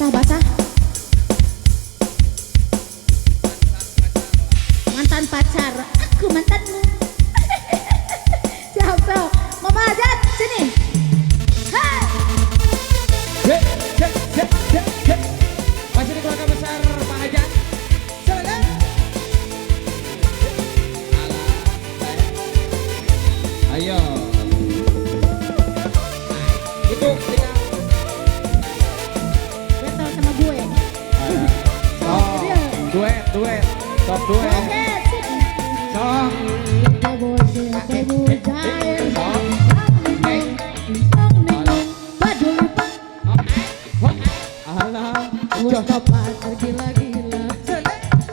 basah-basah. Mantan pacar, aku mantanmu. Siap sok, Mama Hajat sini. Hai. Masih di keluarga besar Pak Hajat. Silakan. Ayo. Itu tinggal. Betul sama gue. Oh, duet. Top duet. Oke, sini. Song. Alah. Mustafa tergila-gila,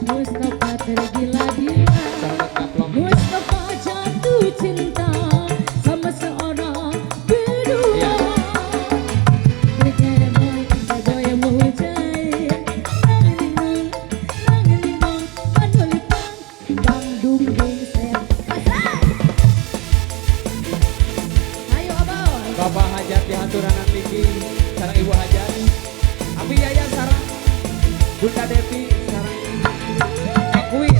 Mustafa tergila-gila, Mustafa jatuh cinta sama seorang berdua. Mereka boy mujair, nanginong, padulipang, dangdung dingser. Ayo abang. Bapak Hajat di hanturanan tinggi, sarang Ibu Hajat. Abi Yaya sarang Bunda Devi sarang Queen.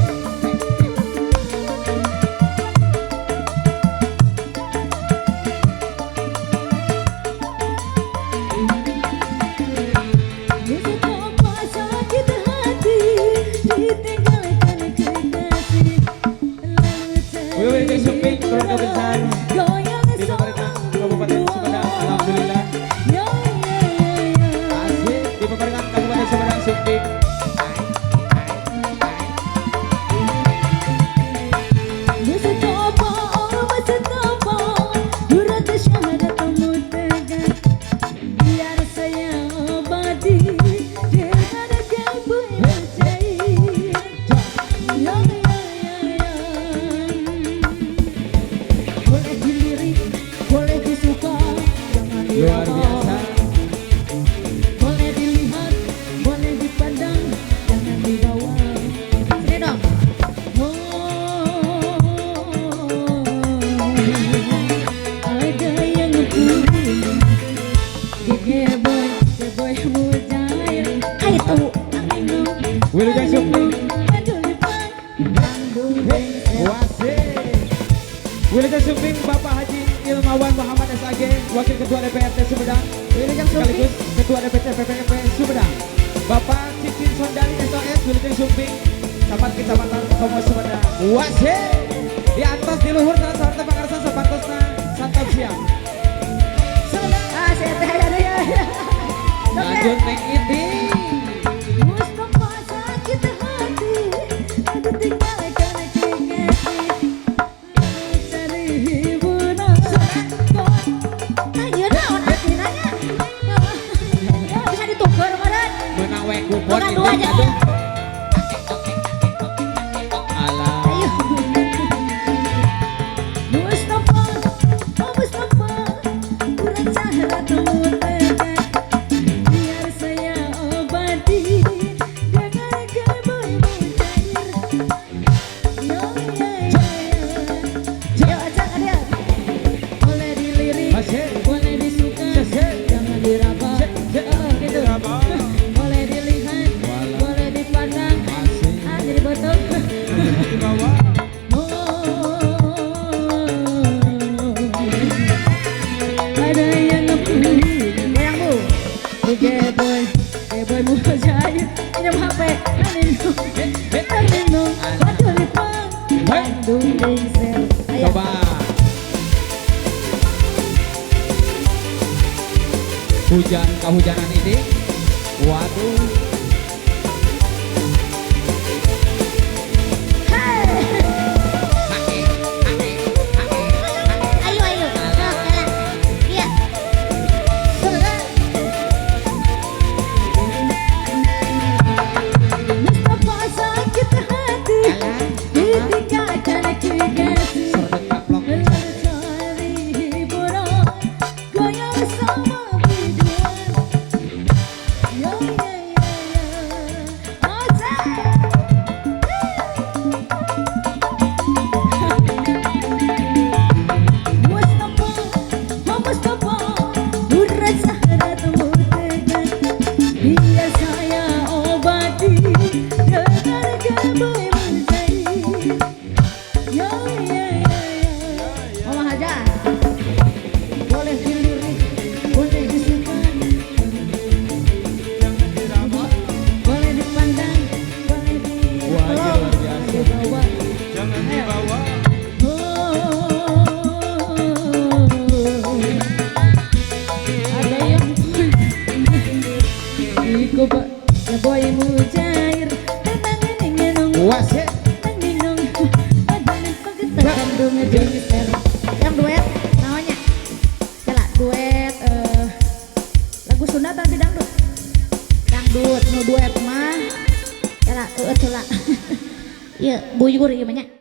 Mustafa sakit hati, ditinggalkan kekasih. Wiwi di Suping, keluarga besar Goyang di pemerintah Kabupaten Sumedang. Alhamdulillah. Asik di pemerintah Kabupaten Sumedang Suping. Mustafa, oh Mustafa, surat syahadat kamu tegar, biar saya abadi dengan kebahagiaan. Boleh dilirik, boleh disuka, jangan Luar biasa. boleh dilihat, boleh dipandang, jangan dibawa. Sini dong. Ada yang ngepulih di keboy mujair. Ayo tuh. Wilujeng Suping. Bandung Bengkel. Wasik. Wilujeng Suping Bapak Haji Ilmawan Muhammad SAG, Wakil Ketua DPRD Sumedang, Wilujeng sekaligus Ketua DPC PPP Sumedang. Bapak Cicin Sondali SOS, Wilujeng Suping, Camat Kecamatan Tomo Sumedang. Wasik. Di atas di luhur dan sarta pangarsan sapantosna santap siang. Ah, saya teh ada ya. Lanjut neng ini. Mustafa sakit hati, ditinggalkan kekasih. Cari hiburan. Nah, iya naon artinanya? Ya, bisa ditukar kemarin. Menang wae kupon Makan itu. dua aja. Aduh. Alah. Ayo. Mustafa, oh Mustafa, kurang syarat tegar, biar saya obati dengan keboy mujair. Yo, ajak Adel. Boleh dilirik, Masih. boleh disuka, jangan diraba. Gitu. Boleh dilihat, boleh dipandang, jadi betul. Di bawah. Ada yang ngepulih. Goyang bu. Keboy mujair. Minum HP. Nanginong, padulipang, Bandung Bengkel. Ayo. Coba. Hujan kehujanan ini. Waduh. Hey. Ayo, ayo. Iya. Mustafa sakit hati, ditinggalkan kekasih. Serdet kaplok. Cari hiburan, goyang sama biduan. Yo, ngerjain mister. Yang duet namanya. Cela duet lagu Sunda tapi dangdut. Dangdut, nu duet mah. Cela cela. Iya, buyur ieu mah nya.